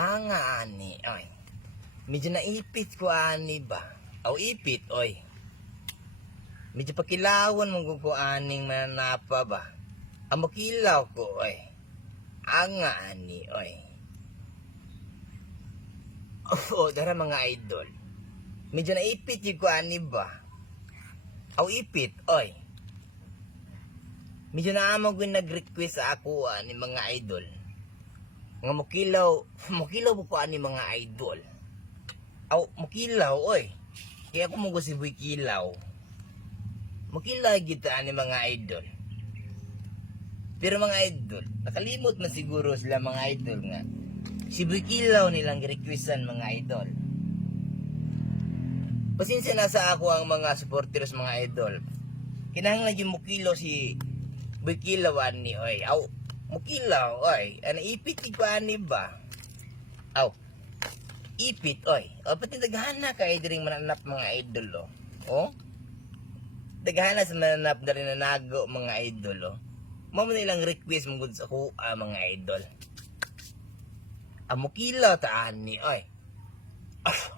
Nga ani, oy. Medyo naipit ko ani ba? Aw ipit, oy. Medyo pakilawan mong ko aning mananapa ba? Ang makilaw ko, oy. Nga ani, oy. Oh, dara mga idol. Medyo naipit yung ko ani ba? Aw ipit, oy. Medyo naamang ko nag-request sa ako ni mga idol. Nga mukilaw po ani mga idol. Aw, mukilaw, oy. Kaya ako mo si Boy Kilaw. Mukilaw kita ani mga idol. Pero mga idol, nakalimot man siguro sila mga idol nga. Si Boy Kilaw nilang requestan mga idol. Pasensya na sa ako ang mga supporters mga idol. Kinahanglan yung mukilaw si Boy Kilaw ani, oy. Aw, mukilaw, oy. Ano, ipit ko ani ba? Aw, ipit, oy. O, pati daghana ka diring mananap mga idol, oh. Oh? Daghana sa mananap na rin nanago mga idol, oh. Mamo nilang request mong sa ako, mga idol. Mukilaw ta ani, oy.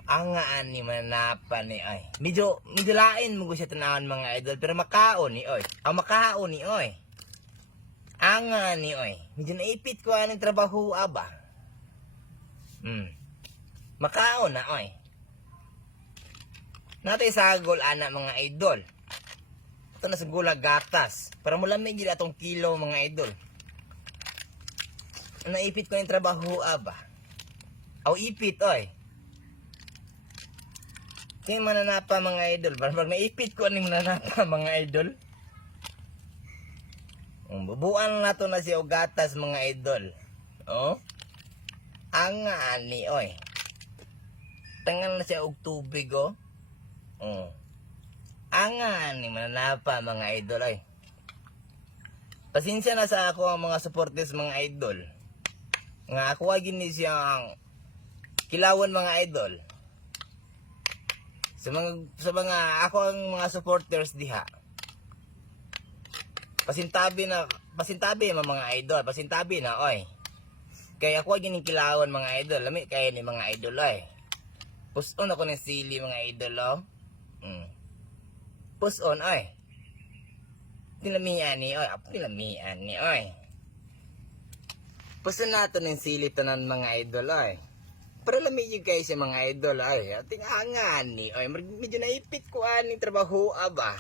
Nga ani mananapan ni, oy. Medyo lain mo siya tanawan mga idol, pero makaon ni, oy. Makaon ni, oy. Nga ni, oy. Medyo naipit ko anong trabaho, ba? Makaon na, oy. Natay sagol, ana, mga idol. Ito na sa gula gatas. Para mo lamig gila atong kilo, mga idol. Naipit ko yung trabaho, ba? Aw, ipit, oy. Kaya mananapa, mga idol. Para pag naipit ko anong mananapa, mga idol. Bubuan na to na siya o gatas, mga idol. Oh? Nga ani, oy. Tangan na siya og tubig, oh. Nga ani mananapa mga idol, ay. Pasensya na sa ako ang mga supporters mga idol. Nga ako ay gini siyang kilawan mga idol. Sa mga ako ang mga supporters diha. Pasintabi mga idol, pasintabi na, oy. Kaya ako ay gini kilawan mga idol, lami kaya ni mga idol, ay. Puson ako ng sili mga idol, oh. Puson, ay. Tinamian ni, oy. Tinamian ni, oy. Puson nato ng sili tanan mga idol, ay. Para lami yung guys yung mga idol, ay. Ating angan ni, oy. Medyo naipit ko aning trabaho, ba?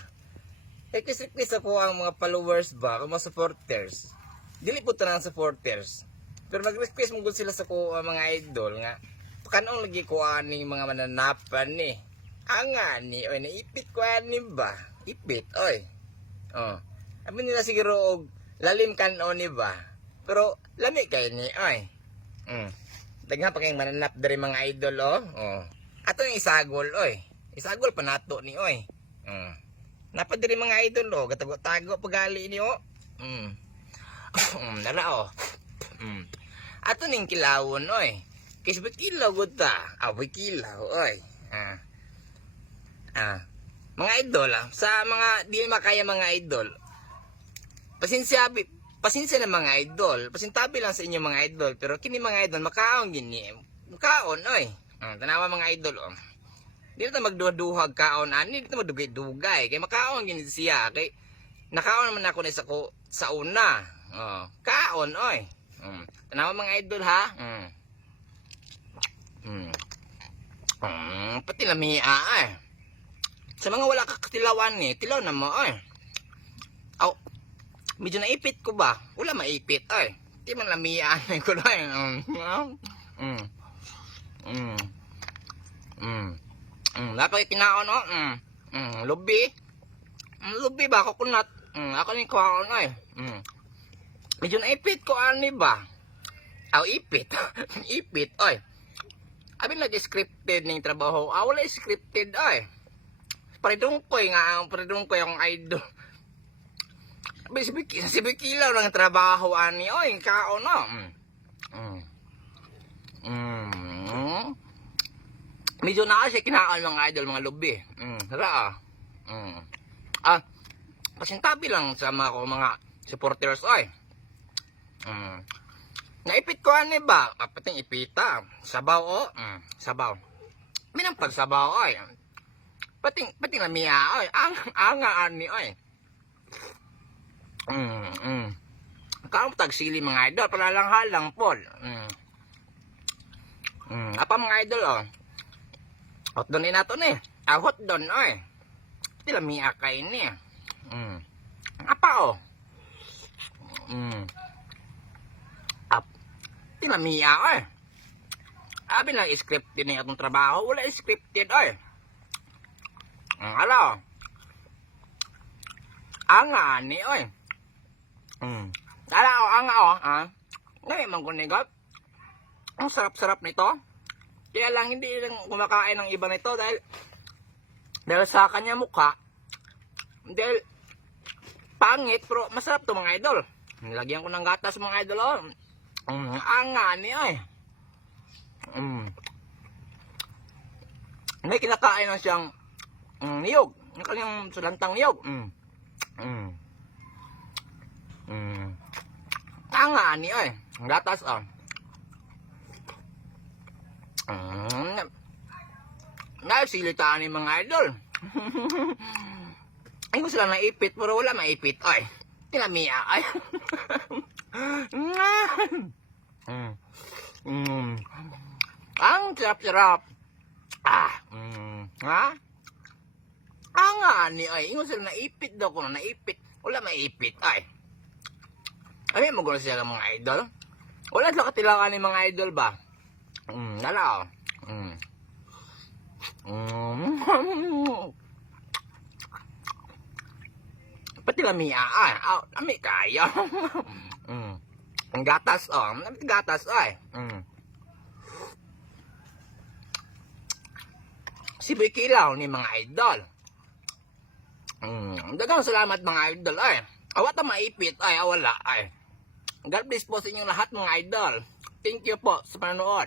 Request ako ang mga followers ba, ang mga supporters. Dili po tanan supporters. Pero nag-request mo sila sa ko mga idol nga. Kanong lagi ko ani mga mananapan ni. Nga ni, oy, naipit ko ani ba? Ipit, oy. Abi nila siguro og lalim kanon ni ba? Pero lami kay ni, oy. Daghan pa kay mananap diri mga idol, oh. Ato yung isagol, oy. Isagol pa nato ni, oy. Napa diri mga idol, oh. Gatago-tago pagali ni, oh. Nara, oh. Ato ning kilawon, oy. Kasi ba't kilaw gud ta? Boy kilaw, oy. Mga idol, sa mga di makaya mga idol. Pasensya na mga idol. Pasintabi lang sa inyo mga idol, pero kini mga idol makaon gini. Makaon, oy. Tanawa mga idol, oh. Di na magduha-duhag kaon ani, di na madugay-dugay. Kay makaon gini siya, kay nakaon naman ako ni sa una. Kaon, oy. Tanawa mga idol, ha. Pati lamia, ay. Sa mga wala kakatilawan ni, tilaw na mo, ay. Aw, medyo naipit ko ba? Wala maipit, ay. Di man lamia, ay, ko na, Napag kinaon, oh. Lubi. Lubi ba, coconut. Ako ni kaon, ay. Medyo naipit ko, ani ba? Aw, ipit. Ipit, ay. Abi na scripted ning trabaho. Wala scripted, ay. Paridong ko yung idol. Abi si Bikilaw ng trabaho ani, oy, kaon no. Medyo na siya kinaon mga idol, mga lubi. Ra. Pasintabi lang sa mga supporters, ay. Naipit ko ani ba? Pating ipita. Sabaw o. Sabaw. Minang pagsabaw ay. Pating lamia ay. Anga ani ay. Kaong tagsili mga idol. Palalang-halang po. Apa mga idol o. Hot doon nato ni. Hot doon ay. Pati lamia kay ni. Apa o. Tinamiya ay. Abi lang scripted na itong trabaho. Wala scripted ay. Alo. Anga ni ay. Ala o, anga o. Ngayon mang kunigot. Ang sarap-sarap nito. Kaya lang hindi lang kumakain ng iba nito dahil sa kanya mukha. Dahil pangit pero masarap to mga idol. Nilagyan ko ng gatas mga idol o. Anga ni ay. May kinakain na siyang niyog. Yung kanyang sulantang niyog. Anga ni ay. Gatas o. Nagsilitaan ni mga idol. Ay ko sila naipit pero wala maipit ay. Tinamiya ay. Ang sarap-sarap. Nga ni ay. Ingon sila naipit daw ko na naipit. Wala maipit ay. Ay mo gano'n sila mga idol. Wala sa katilangan ni mga idol ba? Nala o. Pati lamia ay. Lami kaya. Ang gatas o. Gatas ay. Siboy kilaw ni mga idol. Dagang salamat mga idol ay. Awata maipit ay. Wala ay. God bless po sa inyong lahat mga idol. Thank you po sa panonood.